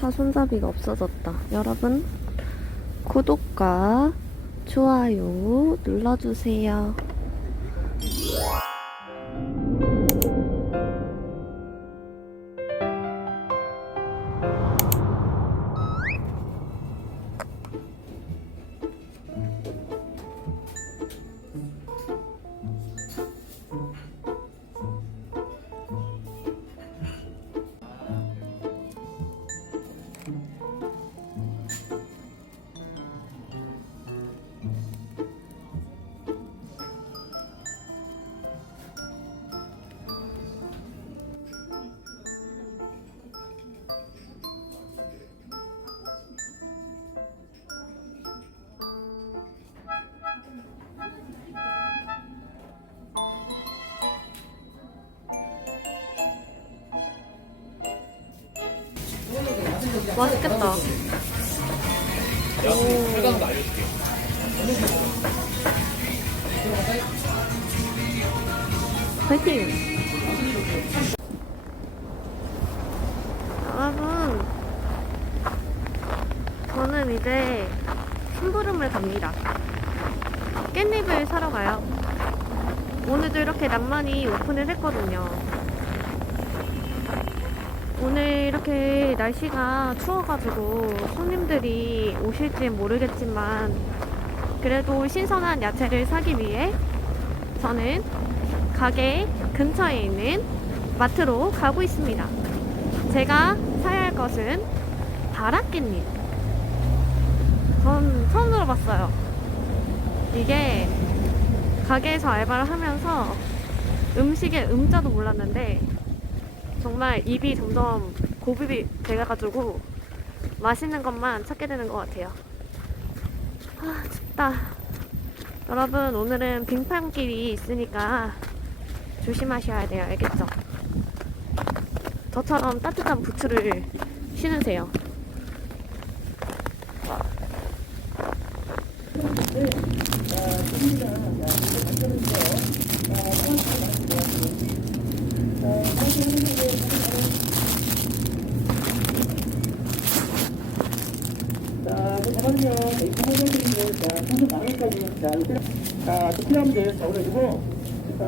차 손잡이가 없어졌다. 여러분, 구독과 좋아요 눌러주세요. 맛있겠다. 알려줄게. 파이팅! 여러분, 저는 이제 심부름을 갑니다. 깻잎을 사러 가요. 오늘도 이렇게 낭만이 오픈을 했거든요. 오늘 이렇게 날씨가 추워가지고 손님들이 오실지 모르겠지만 그래도 신선한 야채를 사기 위해 저는 가게 근처에 있는 마트로 가고 있습니다. 제가 사야 할 것은 다락깻잎. 전 처음 들어봤어요. 이게 가게에서 알바를 하면서 음식의 음자도 몰랐는데 정말 입이 점점 고급이 돼가지고 맛있는 것만 찾게 되는 것 같아요. 아, 춥다. 여러분, 오늘은 빙판길이 있으니까 조심하셔야 돼요. 알겠죠? 저처럼 따뜻한 부츠를 신으세요. 자, 그 잠깐만요. 이 손좀 나갈까지. 자, 좀 필요하면 돼요. 자, 그래가지고, 자.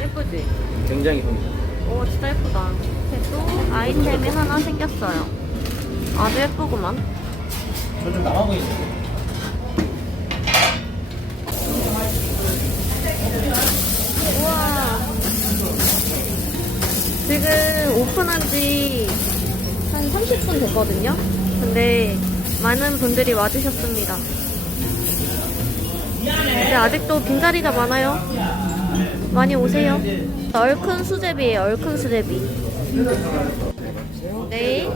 예쁘지? 굉장히 좋습니다. 오, 진짜 예쁘다. 또 아이템이 하나 생겼어요. 아주 예쁘구만. 저 좀 나와 보이는데. 우와. 지금 오픈한 지 한 30분 됐거든요? 근데 많은 분들이 와주셨습니다. 근데 아직도 빈자리가 많아요. 많이 오세요. 얼큰 수제비예요, 얼큰 수제비. 네.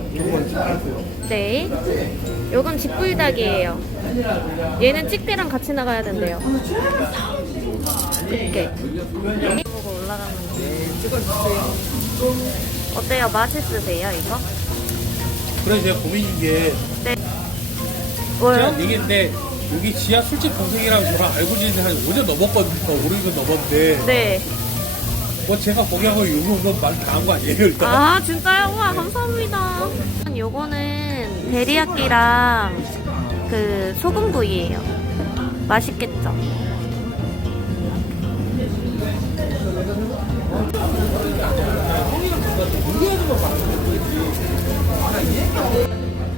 네. 요건 집불닭이에요. 얘는 찍대랑 같이 나가야 된대요. 이렇게. 보고 올라가는 거. 어때요? 맛있으세요, 이거? 그래서 제가 고민인 게, 네. 제가? 이게 근데 여기 지하 술집 동생이랑 저랑 알고 지낸 한 5년 넘었거든요. 5, 6년 넘었는데. 네. 뭐 제가 거기하고 여기 오면 말다한거 아니에요, 일단? 아, 진짜요? 와, 감사합니다. 요거는 데리야끼랑 그 소금구이예요. 맛있겠죠?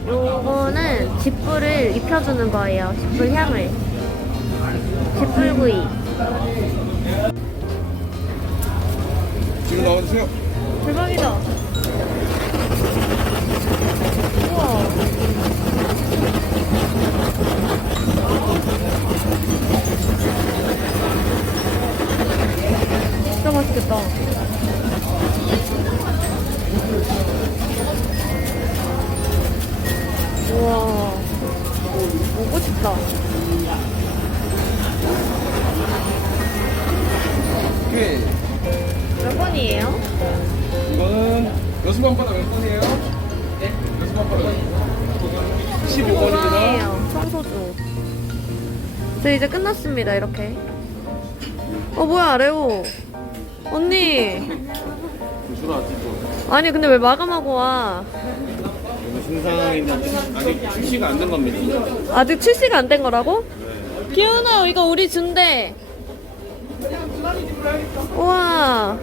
요거는 집불을 입혀주는 거예요. 집불 향을. 집불구이. 지금 나와주세요. 대박이다. 우와. 진짜 맛있겠다. 여수만 바다 몇 번이에요? 네. 여수만 바다 15번입니다. 이에요 청소주. 저 이제 끝났습니다. 이렇게. 어 뭐야 레오. 언니. 주로 또. 아니 근데 왜 마감하고 와? 이거 신상인데 아직 출시가 안 된 겁니다. 아직 출시가 안 된 거라고? 기훈아 이거 우리 준대. 우와.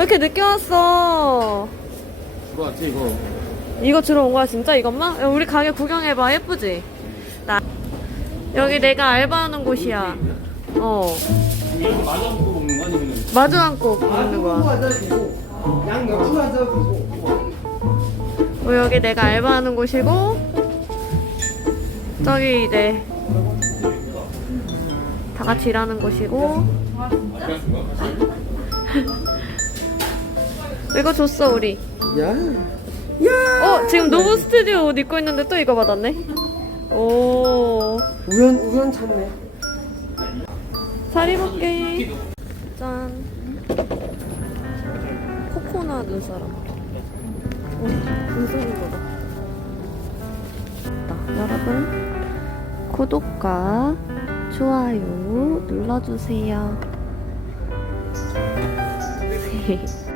왜 이렇게 늦게 왔어? 주로 왔지 이거. 이거 주러 온 거야 진짜 이것만? 야, 우리 가게 구경해봐 예쁘지? 나 여기 내가 알바하는 곳이야. 어 마주 앉고 먹는 거 아니면? 마주 앉고 먹는 거야. 어, 여기 내가 알바하는 곳이고 저기 이제 다 같이 일하는 곳이고 이거 줬어 우리. 야. 어 지금 노브 스튜디오 옷 입고 있는데 또 이거 받았네. 오. 우연 우연 찾네. 잘 입을게. 짠. 코코넛 눈사람. 오, 눈사람 거다. 여러분, 구독과 좋아요 눌러주세요.